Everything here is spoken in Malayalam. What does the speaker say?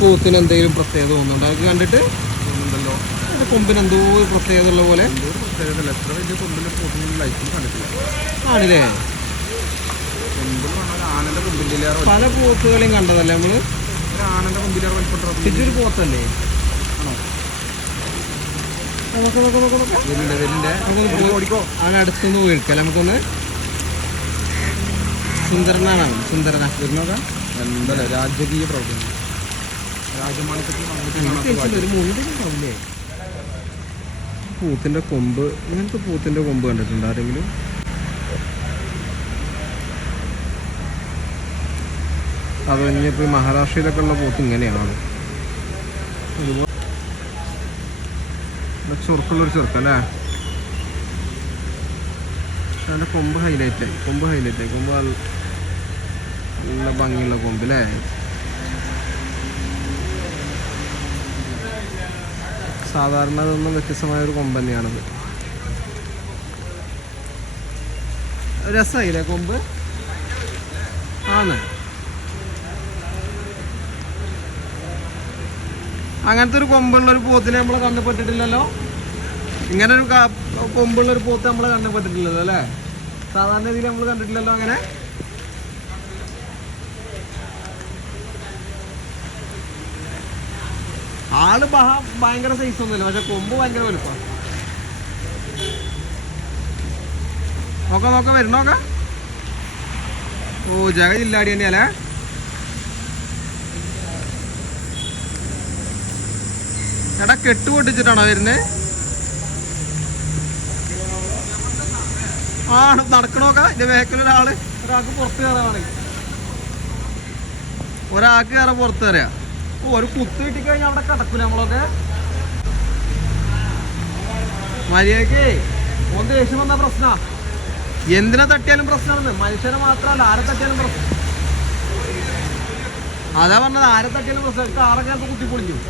പൂത്തിന് എന്തെങ്കിലും പ്രത്യേകത തോന്നുന്നുണ്ട്? അതൊക്കെ കണ്ടിട്ട് കൊമ്പിന് എന്തോ ഒരു പ്രത്യേകത ഉള്ള പോലെ. ആണല്ലേ? ഒരു പ്രത്യേകത എത്ര വലിയ കൊമ്പിൽ പോത്തും ലൈഫിൽ കണ്ടിട്ടില്ല ആണില്ലേ ആനന്റെ കൊമ്പിലേറെ പല പോത്തുകളെയും കണ്ടതല്ലേ നമ്മൾ? ഒരു ആനന്റെ കൊമ്പിലേറെ ഇതൊരു പോത്തല്ലേ? ആണോ? നോക്ക് നോക്ക് നോക്ക് നോക്ക്. വരുന്നുണ്ട് വരുന്നുണ്ട് നമുക്കൊന്ന് ഓടിക്കോ. അവൻ അടുത്തുനിന്ന് പോയിരിക്കാം നമുക്കൊന്ന് സുന്ദരനാണ്. സുന്ദരനാ. വരുന്നോക്ക എന്തല്ലേ രാജകീയ പ്രവർത്തനം? പൂത്തിന്റെ കൊമ്പ് ഇങ്ങനത്തെ പൂത്തിന്റെ കൊമ്പ് കണ്ടിട്ടുണ്ട് ആരെങ്കിലും? അത് കഴിഞ്ഞപ്പോ ഈ മഹാരാഷ്ട്രയിലൊക്കെ ഉള്ള പൂത്ത് ഇങ്ങനെയാണ്? ചുറുക്കുള്ളൊരു ചെറുക്കല്ലേ അതിന്റെ കൊമ്പ് ഹൈലൈറ്റ് ആയി. കൊമ്പ് ഹൈലൈറ്റ് ആയി. കൊമ്പ് നല്ല ഭംഗിയുള്ള കൊമ്പ് അല്ലേ? സാധാരണ ഇതൊന്നും വ്യത്യസ്തമായ ഒരു കൊമ്പ് തന്നെയാണത്. രസമായില്ലേ കൊമ്പ് ആണ്. അങ്ങനത്തെ ഒരു കൊമ്പുള്ള ഒരു പോത്തിനെ നമ്മൾ കണ്ടുപെട്ടിട്ടില്ലല്ലോ? ഇങ്ങനെ ഒരു കൊമ്പുള്ള ഒരു പോത്ത് നമ്മൾ കണ്ടുപെട്ടിട്ടില്ലല്ലോ അല്ലേ? സാധാരണ രീതിയിൽ നമ്മൾ കണ്ടിട്ടില്ലല്ലോ അങ്ങനെ? ആൾ ബഹ ഭയങ്കര സൈസ് ഒന്നുമില്ല പക്ഷെ കൊമ്പ് ഭയങ്കര വലുപ്പം. നോക്ക നോക്ക വരും നോക്കാം. ഓ ജഗ ജില്ലാടി തന്നെയല്ലേ എടാ കെട്ട് പൊട്ടിച്ചിട്ടാണോ വരുന്നത് ആ നടക്കണോക്ക ഇതിന്റെ വേക്കിൽ ഒരാൾ. ഒരാൾക്ക് പുറത്ത് കയറാണ് ഒരാൾക്ക് കയറാൻ പുറത്ത് കയറിയാ. ഒരു കുത്ത് കിട്ടിക്കഴിഞ്ഞാൽ അവിടെ കിടക്കൂല നമ്മളൊക്കെ? മര്യാദയ്ക്ക് ഓൻ ദേഷ്യം വന്ന പ്രശ്ന. എന്തിനെ തട്ടിയാലും പ്രശ്നമാണെന്ന് മനുഷ്യനെ മാത്രമല്ല ആരെ തട്ടിയാലും പ്രശ്നം. അതാ പറഞ്ഞത് ആരെ തട്ടിയാലും പ്രശ്നം. കാറൊക്കെ കുത്തി പൊളിക്കും